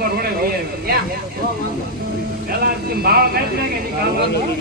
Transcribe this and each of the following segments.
ઉપર રોડે વહી પેલા ભાવ કાઢી નાખે ની ખાવાનું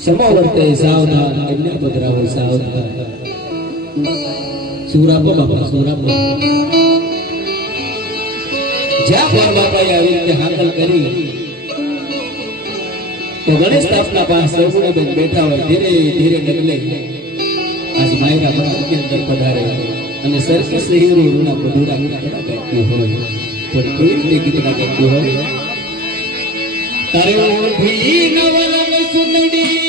સમોવર્તે સાવધાન કન્યા પધરાવો સાવધાન સુરાપો બાપા સુરાપો જ્યાં પર બાપાએ આવી રીતે હાકલ કરી તો ગણેશ સ્થાપના પાસે સૌને બેન બેઠા હોય ધીરે ધીરે ડગલે આજ માયરા મંદિરની અંદર પધારે અને સરકસ હીરો રૂના પધુરા ગીતના ગાતી હોય પણ કેવી રીતે ગીતના ગાતી હોય તારે ઓઢી નવરંગ સુંદડી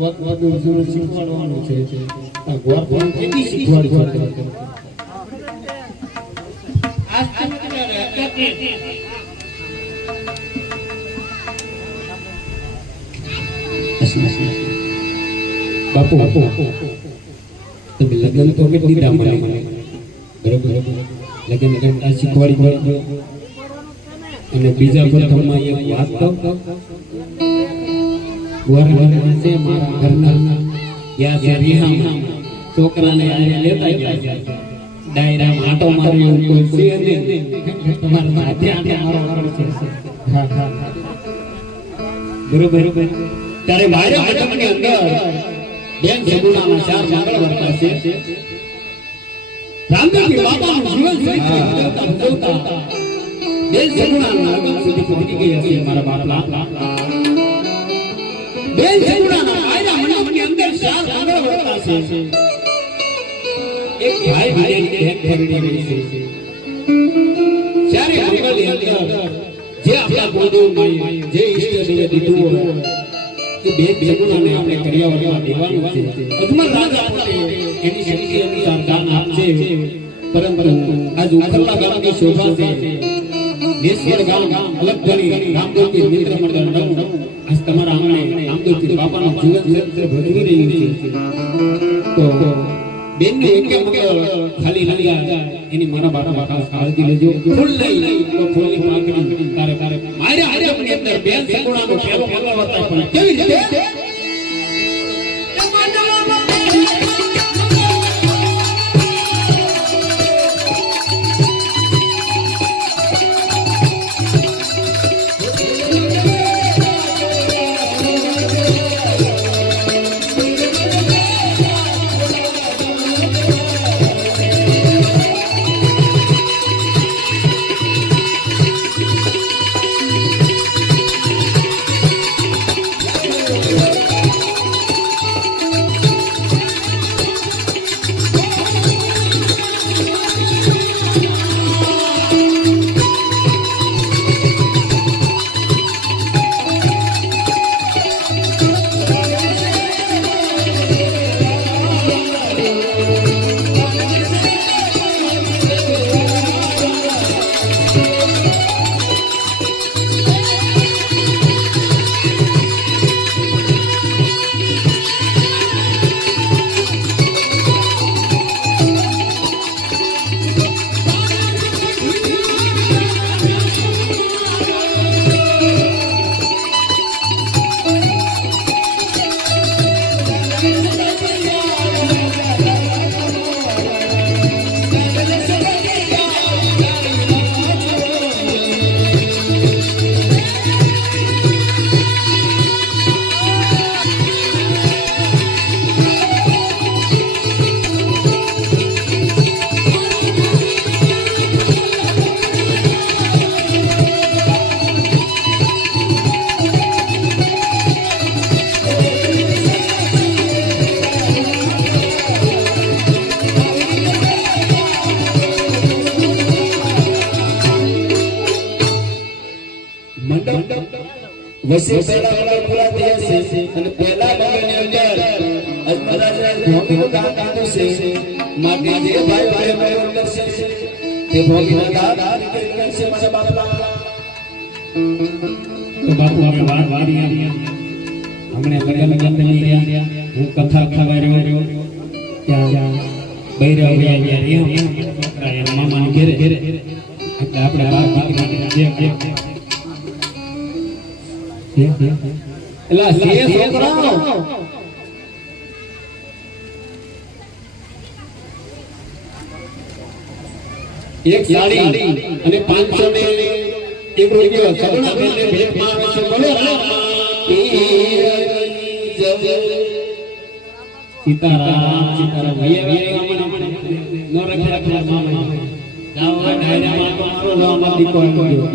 વધુ શીખવાડવાનું છે આ ગોર પણ કેટલી શીખવાડવાનું આજ તમે બાપુ તમે લગ્ન તો કેટલી દીધા મને બરાબર લગ્ન આ શીખવાડી દો અને બીજા પ્રથમમાં એક વાત કહું ગોરવાના છે મારા ઘરના ગયા છે રિહામ છોકરાને આને લેતા ગયા ડાયરામાં આટો માર્યો કોઈ છે નહીં તમારા સાથે આટો મારો છે હા હા બરોબર ત્યારે મારા મંડપની અંદર બેન જગુણામાં 4 મંગળવાર પાસે રામદેવજી બાપાનું જીવન જોતા બેન જગુણાના આગળ સુધી પહોંચી ગયા છે મારા બાપલા બેન જગુણાના મારા મંડપની અંદર 4 મંગળવાર પાસે એક ભાઈ ભાઈની બેન ફરડી રહી છે ચારે મંગળની અંદર જે આપણા ગોદોમાં જે ઈષ્ટદેવે દીધું હોય એ બે જગુણાને આપણે કર્યાવરમાં દેવાનું છે અજમલ રાજા પોતે એની શક્તિ અનુસાર દાન આપશે પરંતુ આજ ઉખરલા ગામની શોભા છે દેશવર ગામ અલગ ગણી રામદેવજી મિત્ર મંડળ નવું આજ તમારા આંગણે રામદેવજી બાપાનું જીવન ચરિત્ર ભજવી રહ્યું છે તો બેનને એક મંગળ ખાલી ન જાય એની મારા બાપા ખાસ કાળજી લેજો ફૂલ લઈ તો ફૂલની પાકડી તારે મારા આજમની અંદર બેન સગુણાનો પહેલો મંગળવાર પણ કેવી રીતે વસે પહેલા મંગળ પૂરા થયા છે અને પહેલા મંગળની અંદર અજમરાજના ભોગીનું દાન કાઢ્યું છે માટે જે ભાઈ ભાઈ મંગળ કરશે તે ભોગીના દાન કરશે મારા બાપા તો બાપુ આપણે વાત વારી હમણે લગન રહ્યા હું કથા ખવાઈ રહ્યો ત્યાં બૈરા ગયા રહ્યા મામાને ઘેરે એટલે આપણે વાત એલા સીએ છોકરાઓ એક સાડી અને 500 ને એક રૂપિયો સગુણા બેનને ભેટમાં આવે છે બોલો સીતારામ ભૈયા નો રખે મામા ગાવા ડાયરામાં તો મારો ગામમાં દીકો આવ્યો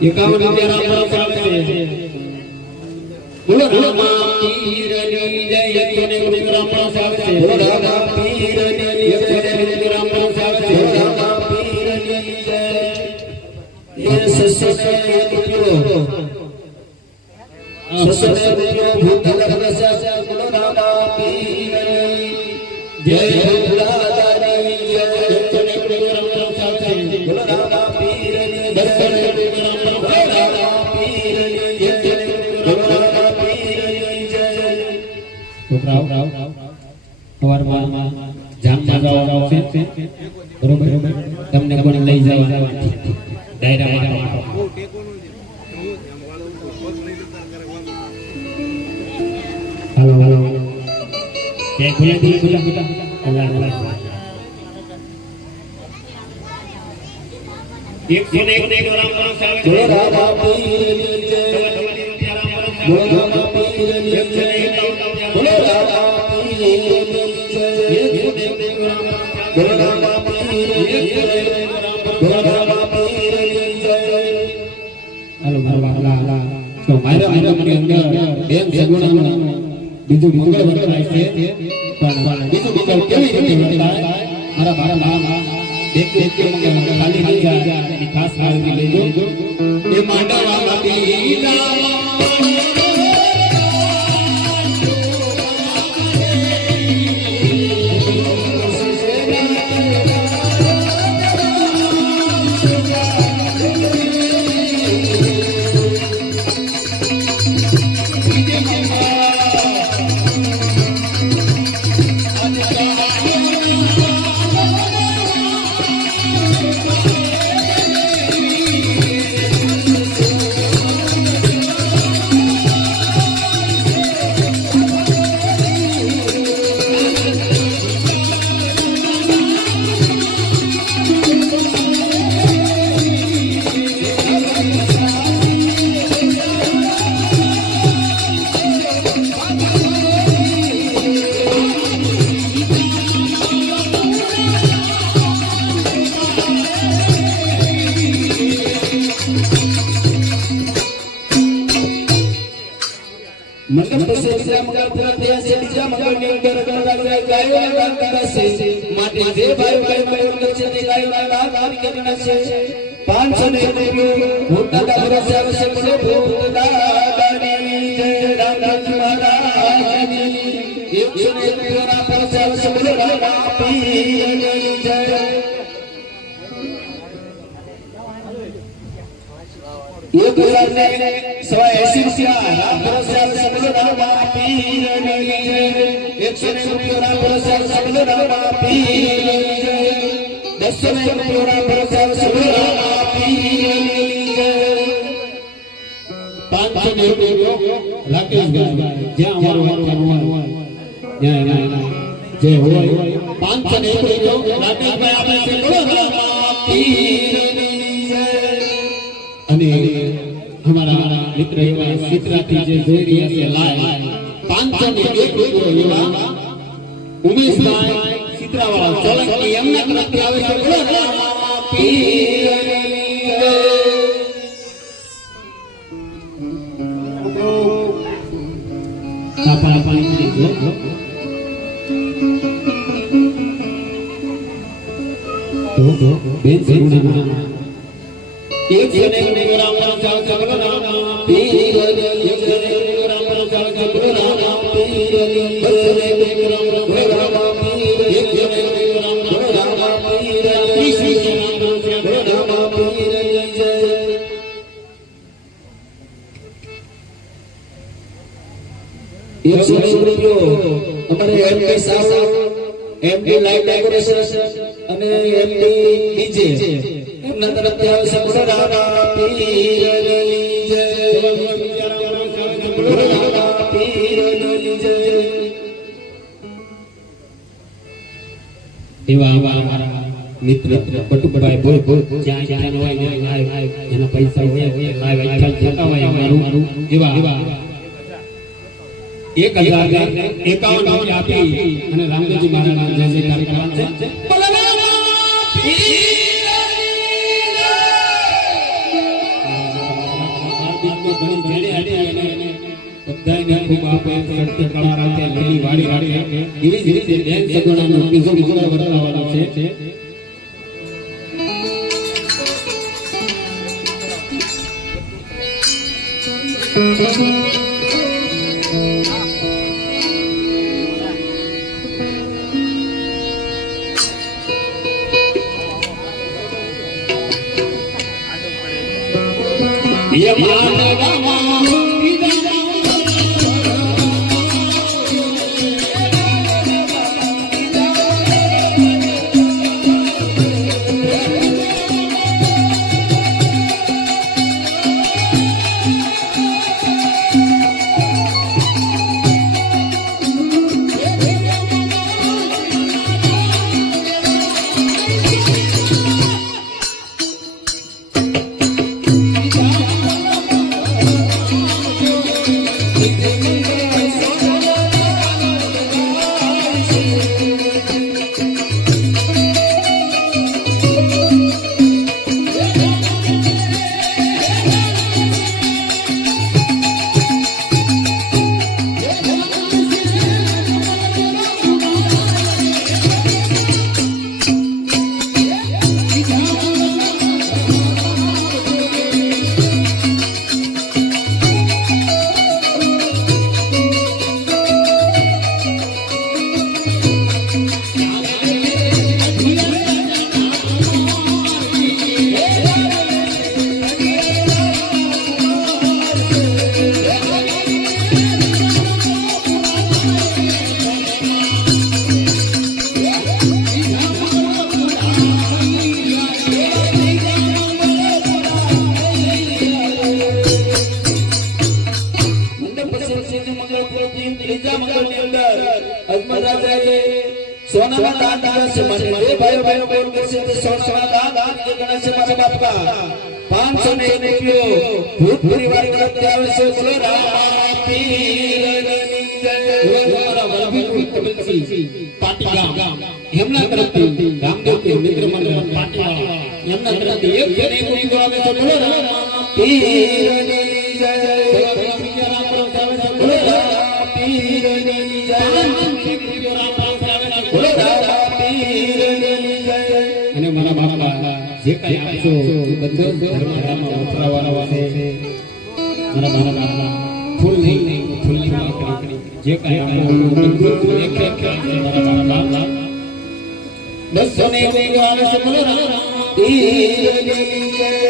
51 રૂપિયા રામ આવે છે બોલો રામા પીરની જય 101 રૂપિયા રામ આવે છે બોલો રામા પીરની જય 101 રૂપિયા રામ આવે છે રામા પીરની જય એ સસને રૂપિયો સસને રૂપિયો ભૂત ધર્મસા બોલો રામા પીરની જય ભૂલાદાની જય બોલો રામા પીરની દર્શન બોલો રામા પીરની જય બોલો રામા પીરની જય છોકરાઓ સવારમાં જામમાં જવાનું છે બરોબર તમને કોણ લઈ જાય ડાયરામાં હાલો હાલો કે ખુલે દી ખુલા અલ્લાહ અલ્લાહ એક સો ને એક રામ રામ ચાલે બોલો રામા પીરની જય બોલો રામા પીરની જય બોલો રામા પીરની જય બોલો રામા પીરની જય બોલો રામા પીરની જય હાલો મારા તો મારા મંદિરની અંદર બેન સગુણાનું બીજું મંગળ વર્તાય છે પણ બીજું મંગળ કેવી રીતે વર્તાય મારા મારા એક મંગળ ખાલી થઈ જાય એની ખાસ કાળજી લેજો એ માંડવા પીલા મંગળ પાસે બીજા મંગળ પૂરા થયા છે બીજા મંગળની અંદર ગણરાજે ગાયોના ગાન કરશે માટે જે ભાઈ ગાયો છે તે ગાયોના ગાન કરવાના છે 501 રૂપિયો ભૂતના ભરોસે આવશે બોલો ભૂતના દાની જય રામજી મહારાજની 101 રૂપિયોના ભરોસે આવશે બોલો રામા પીરની જય एक हजार ने 180 रुपया राम भरोसे बोलो रामा पीરની जय 101 रुपया राम भरोसे बोलो रामा पीરની जय 101 रुपया राम भरोसे बोलो रामा पीરની जय 501 રૂપિયો રાકેશભાઈ જ્યાં અમારું જ્યાં જે હોય 501 રૂપિયો રાકેશભાઈ આપે છે બોલો રામા પીરની જય અને हमारा मित्र एवं सित्राती जे જોઈ રહ્યા છે લાઈવ 501 રૂપિયો એવા ઉમેશભાઈ સિત્રાવાળા સોલંકી એમના તરફથી આવે છે બોલો રામા પીરની જય આપા પાણી જો તો બેન સગુણા एक जने राम राम चाल चलो रामा पीરની एक जने राम राम चाल चलो रामा पीરની एक जने राम राम पीરની एक जने राम पीરની श्री राम राम चलो रामा पीરની जय एक सौ रुपयो हमारे एमडी साहब एमडी लाइट डेकोरेशन અને એમડી ડીજે એમના તરફથી આવશે બોલો રામા પીરની જય બોલો રામા પીરની જય એવા અમારા મિત્ર પટુભાઈ બોલ જ્યાં જ્યાં હોય એના પૈસા હોય લાઈવ આજકાલ જતા હોય અમારું એવા 1051 આપી અને રામદેવજી મહારાજના જય જયકાર કરવાના છે બોલો રામા બધાને ખૂબ આપે સત્ય કળા રાખે લીલી વાડી રાખે એવી જ રીતે બેન સગુણાનો બીજો મંગળ વર્તાવવાનો છે એ માનવામાં પીડા સોનાના દાન દિવસે માટે બે ભાઈઓ બોલ કરશે તે સોનાના દાન કે ગણશે મારા બાપા 501 રૂપિયો ભૂત પરિવાર તરફથી આવે છે બોલો રામા પીરની જય મારા વરભી કબલસી પાટી ગામ એમના તરફથી રામદેવ કે મિત્ર મંડળ પાટીવાળા એમના તરફથી એક રૂપિયો આવે છે બોલો રામા પીરની જય બોલો રામા પીરની જય અને મારા બાપા જે કઈ આપશો બધો ધર્મમાં વપરાવાના છે મારા બાપા ફૂલ નહીં ફૂલની લાકડી જે કઈ આપો બધું એક એક મારા બાપા 201 આવે છે બોલો રામા પીરની જય